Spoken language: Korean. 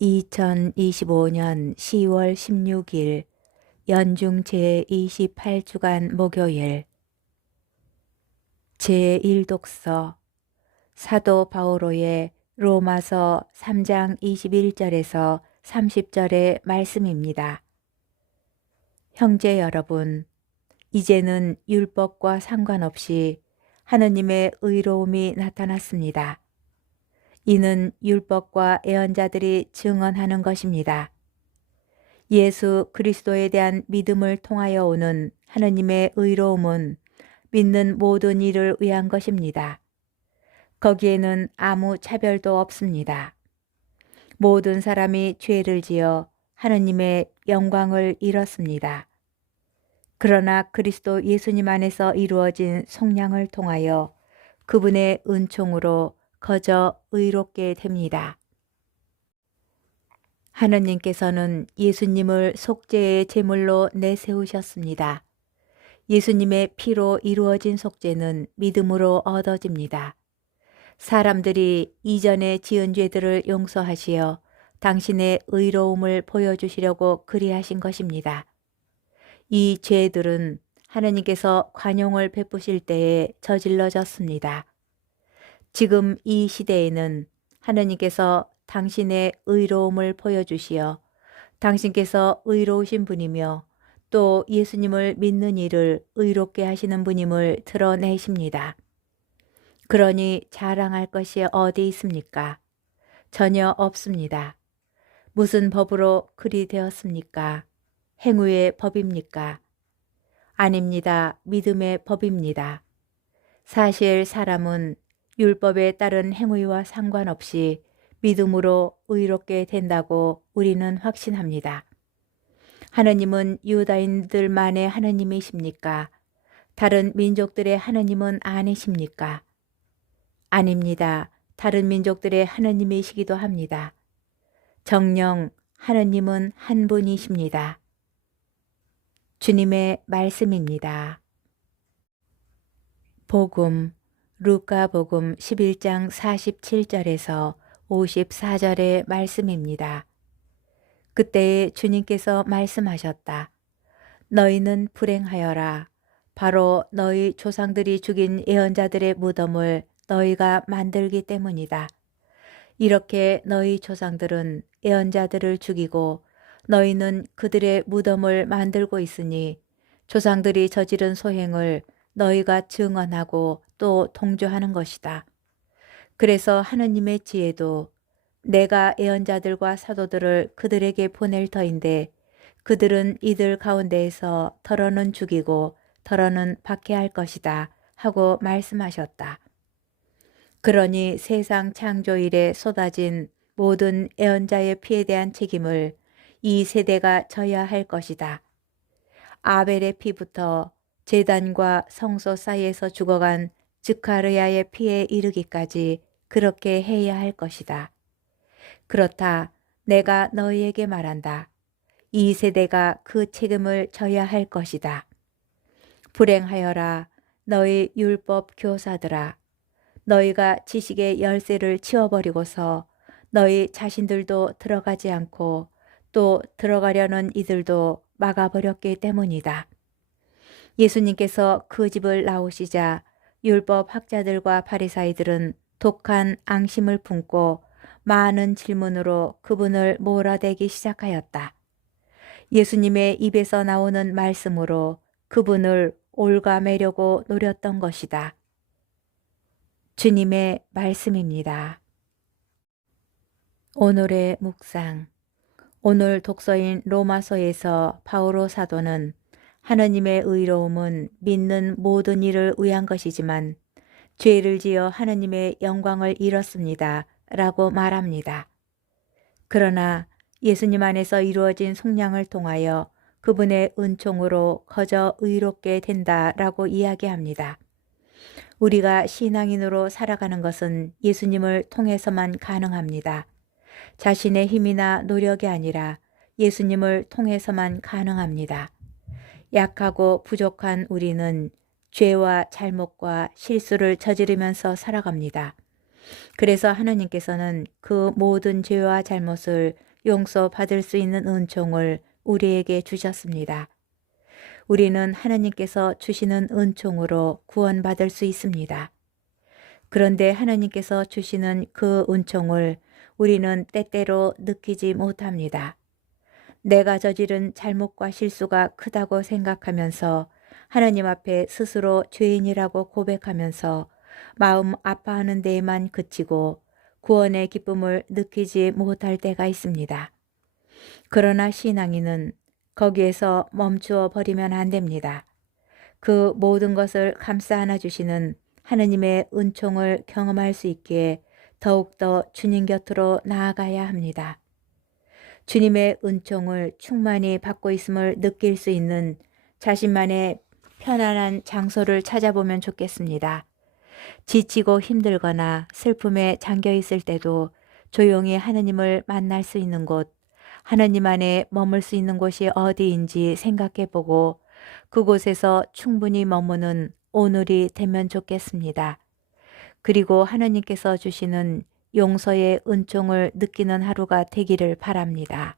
2025년 10월 16일 연중 제28주간 목요일 제1독서 사도 바오로의 로마서 3장 21절에서 30절의 말씀입니다. 형제 여러분, 이제는 율법과 상관없이 하느님의 의로움이 나타났습니다. 이는 율법과 예언자들이 증언하는 것입니다. 예수 그리스도에 대한 믿음을 통하여 오는 하느님의 의로움은 믿는 모든 이를 위한 것입니다. 거기에는 아무 차별도 없습니다. 모든 사람이 죄를 지어 하느님의 영광을 잃었습니다. 그러나 그리스도 예수님 안에서 이루어진 속량을 통하여 그분의 은총으로 거저 의롭게 됩니다. 하느님께서는 예수님을 속죄의 제물로 내세우셨습니다. 예수님의 피로 이루어진 속죄는 믿음으로 얻어집니다. 사람들이 이전에 지은 죄들을 용서하시어 당신의 의로움을 보여주시려고 그리하신 것입니다. 이 죄들은 하느님께서 관용을 베푸실 때에 저질러졌습니다. 지금 이 시대에는 하느님께서 당신의 의로움을 보여주시어 당신께서 의로우신 분이며 또 예수님을 믿는 이를 의롭게 하시는 분임을 드러내십니다. 그러니 자랑할 것이 어디 있습니까? 전혀 없습니다. 무슨 법으로 그리 되었습니까? 행위의 법입니까? 아닙니다. 믿음의 법입니다. 사실 사람은 율법에 따른 행위와 상관없이 믿음으로 의롭게 된다고 우리는 확신합니다. 하느님은 유다인들만의 하느님이십니까? 다른 민족들의 하느님은 아니십니까? 아닙니다. 다른 민족들의 하느님이시기도 합니다. 정령 하느님은 한 분이십니다. 주님의 말씀입니다. 복음 루카복음 11장 47절에서 54절의 말씀입니다. 그때에 주님께서 말씀하셨다. 너희는 불행하여라. 바로 너희 조상들이 죽인 예언자들의 무덤을 너희가 만들기 때문이다. 이렇게 너희 조상들은 예언자들을 죽이고 너희는 그들의 무덤을 만들고 있으니 조상들이 저지른 소행을 너희가 증언하고 또 동조하는 것이다. 그래서 하느님의 지혜도 내가 예언자들과 사도들을 그들에게 보낼 터인데 그들은 이들 가운데에서 덜어는 죽이고 덜어는 받게 할 것이다 하고 말씀하셨다. 그러니 세상 창조일에 쏟아진 모든 예언자의 피에 대한 책임을 이 세대가 져야 할 것이다. 아벨의 피부터 재단과 성소 사이에서 죽어간 즈카르야의 피에 이르기까지 그렇게 해야 할 것이다. 그렇다. 내가 너희에게 말한다. 이 세대가 그 책임을 져야 할 것이다. 불행하여라. 너희 율법 교사들아. 너희가 지식의 열쇠를 치워버리고서 너희 자신들도 들어가지 않고 또 들어가려는 이들도 막아버렸기 때문이다. 예수님께서 그 집을 나오시자 율법 학자들과 바리사이들은 독한 앙심을 품고 많은 질문으로 그분을 몰아대기 시작하였다. 예수님의 입에서 나오는 말씀으로 그분을 올가매려고 노렸던 것이다. 주님의 말씀입니다. 오늘의 묵상. 오늘 독서인 로마서에서 바오로 사도는 하느님의 의로움은 믿는 모든 이를 위한 것이지만 죄를 지어 하느님의 영광을 잃었습니다. 라고 말합니다. 그러나 예수님 안에서 이루어진 속량을 통하여 그분의 은총으로 거저 의롭게 된다 라고 이야기합니다. 우리가 신앙인으로 살아가는 것은 예수님을 통해서만 가능합니다. 자신의 힘이나 노력이 아니라 예수님을 통해서만 가능합니다. 약하고 부족한 우리는 죄와 잘못과 실수를 저지르면서 살아갑니다. 그래서 하나님께서는 그 모든 죄와 잘못을 용서받을 수 있는 은총을 우리에게 주셨습니다. 우리는 하나님께서 주시는 은총으로 구원받을 수 있습니다. 그런데 하나님께서 주시는 그 은총을 우리는 때때로 느끼지 못합니다. 내가 저지른 잘못과 실수가 크다고 생각하면서 하나님 앞에 스스로 죄인이라고 고백하면서 마음 아파하는 데에만 그치고 구원의 기쁨을 느끼지 못할 때가 있습니다. 그러나 신앙인은 거기에서 멈추어 버리면 안 됩니다. 그 모든 것을 감싸 안아 주시는 하느님의 은총을 경험할 수 있기에 더욱더 주님 곁으로 나아가야 합니다. 주님의 은총을 충만히 받고 있음을 느낄 수 있는 자신만의 편안한 장소를 찾아보면 좋겠습니다. 지치고 힘들거나 슬픔에 잠겨 있을 때도 조용히 하느님을 만날 수 있는 곳, 하느님 안에 머물 수 있는 곳이 어디인지 생각해 보고 그곳에서 충분히 머무는 오늘이 되면 좋겠습니다. 그리고 하느님께서 주시는 용서의 은총을 느끼는 하루가 되기를 바랍니다.